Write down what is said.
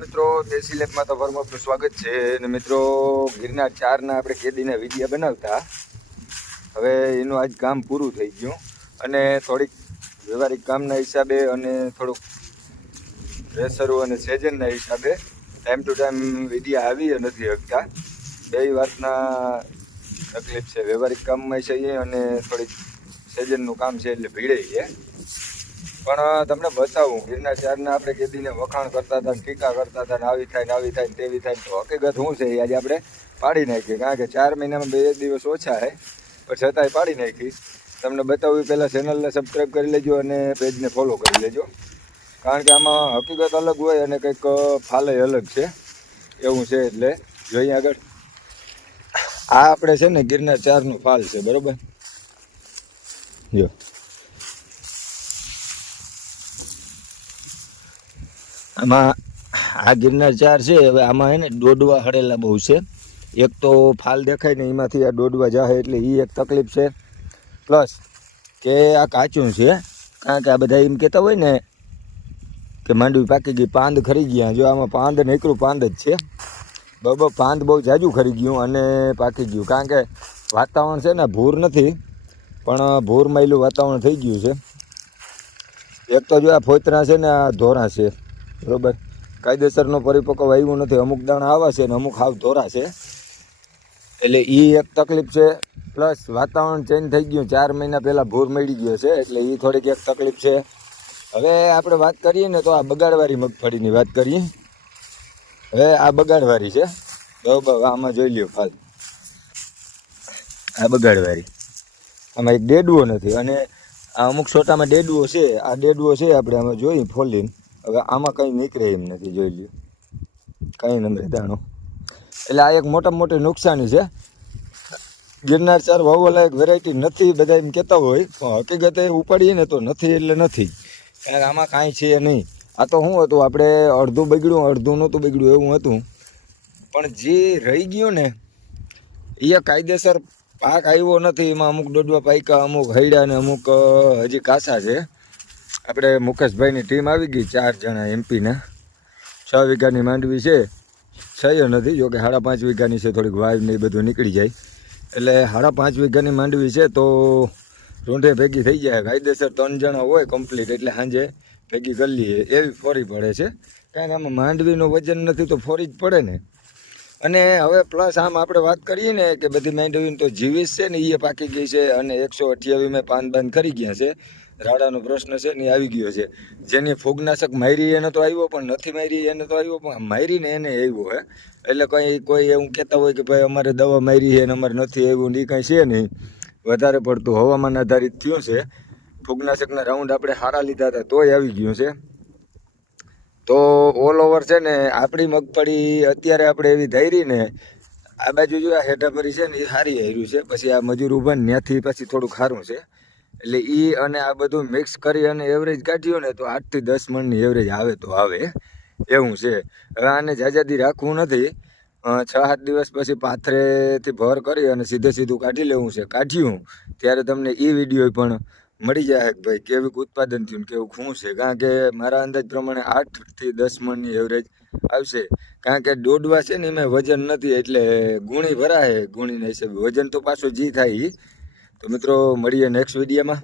મિત્રો દેશી લેબમાં તો આપણું સ્વાગત છે. અને મિત્રો ગિરનાર ચારના આપણે કેદીને વિડીયા બનાવતા. હવે એનું આજ કામ પૂરું થઈ ગયું. અને થોડીક વ્યવહારિક કામના હિસાબે અને થોડુંક પ્રેશરો અને સેજનના હિસાબે ટાઈમ ટુ ટાઈમ વિડીયા આવી નથી શકતા બે વાતના તકલીફ છે. વ્યવહારિક કામમાં છે અને થોડીક સેજનનું કામ છે એટલે ભીડે છે. પણ તમને બતાવું, ગિરનાર ચારના આપણે કેદીને વખાણ કરતા હતા ટીકા કરતા હતા આવી થાય ને આવી થાય ને તેવી થાય તો હકીકત શું છે એ આજે આપણે પાડી નાખીએ. કારણ કે ચાર મહિનામાં બે દિવસ ઓછા છે, પણ છતાંય પાડી નાખી તમને બતાવું પહેલાં ચેનલને સબસ્ક્રાઈબ કરી લેજો અને પેજને ફોલો કરી લેજો. કારણ કે આમાં હકીકત અલગ હોય અને કંઈક ફાલે અલગ છે. એવું છે એટલે જોઈએ આગળ. આ આપણે છે ને ગિરનાર ચારનું ફાલ છે, બરાબર? જો. આમાં આ ગિરનાર ચાર છે, હવે આમાં એને દોડવા હળેલા બહુ છે. એક તો ફાલ દેખાય ને એમાંથી આ દોડવા જાય એટલે એ એક તકલીફ છે. પ્લસ કે આ કાચું છે, કારણ કે આ બધા એમ કહેતા હોય ને કે માંડવી પાકી ગઈ, પાંદ ખરી ગયા. જો આમાં પાંદ નીકળું પાંદ જ છે. બરાબર પાંદ બહુ જાજુ ખરી ગયું અને પાકી ગયું. કારણ કે વાતાવરણ છે ને ભૂર નથી, પણ ભૂર માયલું વાતાવરણ થઈ ગયું છે. એક તો જો આ ફોતરા છે ને આ ધોરા છે. બરોબર? કાયદેસરનો પરિપક્વ આવ્યો નથી. અમુક દાણા આવા છે ને અમુક હાવ ધોરા છે. એટલે એ એક તકલીફ છે. પ્લસ વાતાવરણ ચેન્જ થઈ ગયું. ચાર મહિના પહેલાં ભૂર મળી ગયો છે. એટલે એ થોડીક એક તકલીફ છે. હવે આપણે વાત કરીએ ને તો આ બગાડવાળી મગફળીની વાત કરીએ. હવે આ બગાડવાળી છે. બરોબર આમાં જોઈ લ્યો ફાલ આ બગાડવાળી આમાં એક ડેડવો નથી. અને આ અમુક છોટામાં ડેડવો છે. આ ડેડવો છે આપણે આમાં જોઈએ, ફોલીને. હવે આમાં કંઈ નીકળે એમ નથી, જોઈ લ્યો. કંઈ નંબરે દાણો એટલે આ એક મોટામાં મોટી નુકસાની છે. ગિરનાર ચાર વાવવાલાયક વેરાયટી નથી, બધા એમ કહેતા હોય, પણ હકીકતે ઉપાડીએ ને તો નથી એટલે નથી. કારણ કે આમાં કાંઈ છે નહીં. આ તો શું હતું, આપણે અડધું બગડ્યું, અડધું નહોતું બગડ્યું, એવું હતું. પણ જે રહી ગયું ને, એ કાયદેસર પાક આવ્યો નથી. એમાં અમુક દોડવા પાયકા, અમુક હૈડા ને અમુક હજી કાસા છે. આપણે મુકેશભાઈની ટીમ આવી ગઈ, ચાર જણા એમપીના છ વીઘાની માંડવી છે. છ નથી, જો કે સાડા પાંચ વીઘાની છે, થોડીક વાવ ને એ બધું નીકળી જાય. એટલે સાડા પાંચ વીઘાની માંડવી છે તો રૂંઢે ભેગી થઈ જાય. કાયદેસર ત્રણ જણા હોય કમ્પ્લીટ એટલે સાંજે ભેગી કરી લઈએ. એવી ફોરી પડે છે. કારણ કે આમાં માંડવીનું વજન નથી તો ફોરી જ પડે ને. અને હવે પ્લસ આમ આપણે વાત કરીએ ને કે બધી માંડવીને તો જીવીશ છે ને એ પાકી ગઈ છે અને એકસો અઠ્યાવીસ મેં પાન બાંધ કરી ગયા છે. રાડાનો પ્રશ્ન છે ને આવી ગયો છે. જેની ફૂગનાશક મારી એને તો આવ્યો, પણ નથી મારી એને તો આવ્યો, પણ મારીને એને આવ્યો હે. એટલે કંઈ, કોઈ એવું કહેતા હોય કે ભાઈ અમારે દવા મારી છે ને અમારે નથી આવ્યું ને એ કાંઈ છે નહીં. વધારે પડતું હવામાન આધારિત થયું છે. ફૂગનાશકના રાઉન્ડ આપણે હારા લીધા હતા, તોય આવી ગયું છે. તો ઓલ ઓવર છે ને, આપણી મગફળી અત્યારે આપણે એવી ધૈરી ને, આ બાજુ જો આ હેઠા ફરી છે ને, એ સારી હાર્યું છે. પછી આ મજૂર ઊભા ત્યાંથી પછી થોડુંક સારું છે. એટલે એ અને આ બધું મિક્સ કરી અને એવરેજ કાઢ્યું ને તો આઠથી દસ મણની એવરેજ આવે તો આવે. એવું છે. હવે આને જાજાદી રાખવું નથી. છ સાત દિવસ પછી પાથરેથી ભર કરી અને સીધે સીધું કાઢી લેવું છે. કાઢ્યું. ત્યારે તમને એ વીડિયો પણ મળી જાય ભાઈ કેવું ઉત્પાદન થયું કેવું ખૂણ છે. કારણ કે મારા અંદાજ પ્રમાણે આઠથી દસ મણની એવરેજ આવશે. કારણ કે દોડવા છે ને એમાં વજન નથી એટલે ગુણી ભરાય. ગુણીના હિસાબે. વજન તો પાછું જી થાય ઈ. તો મિત્રો મળીએ નેક્સ્ટ વિડીયોમાં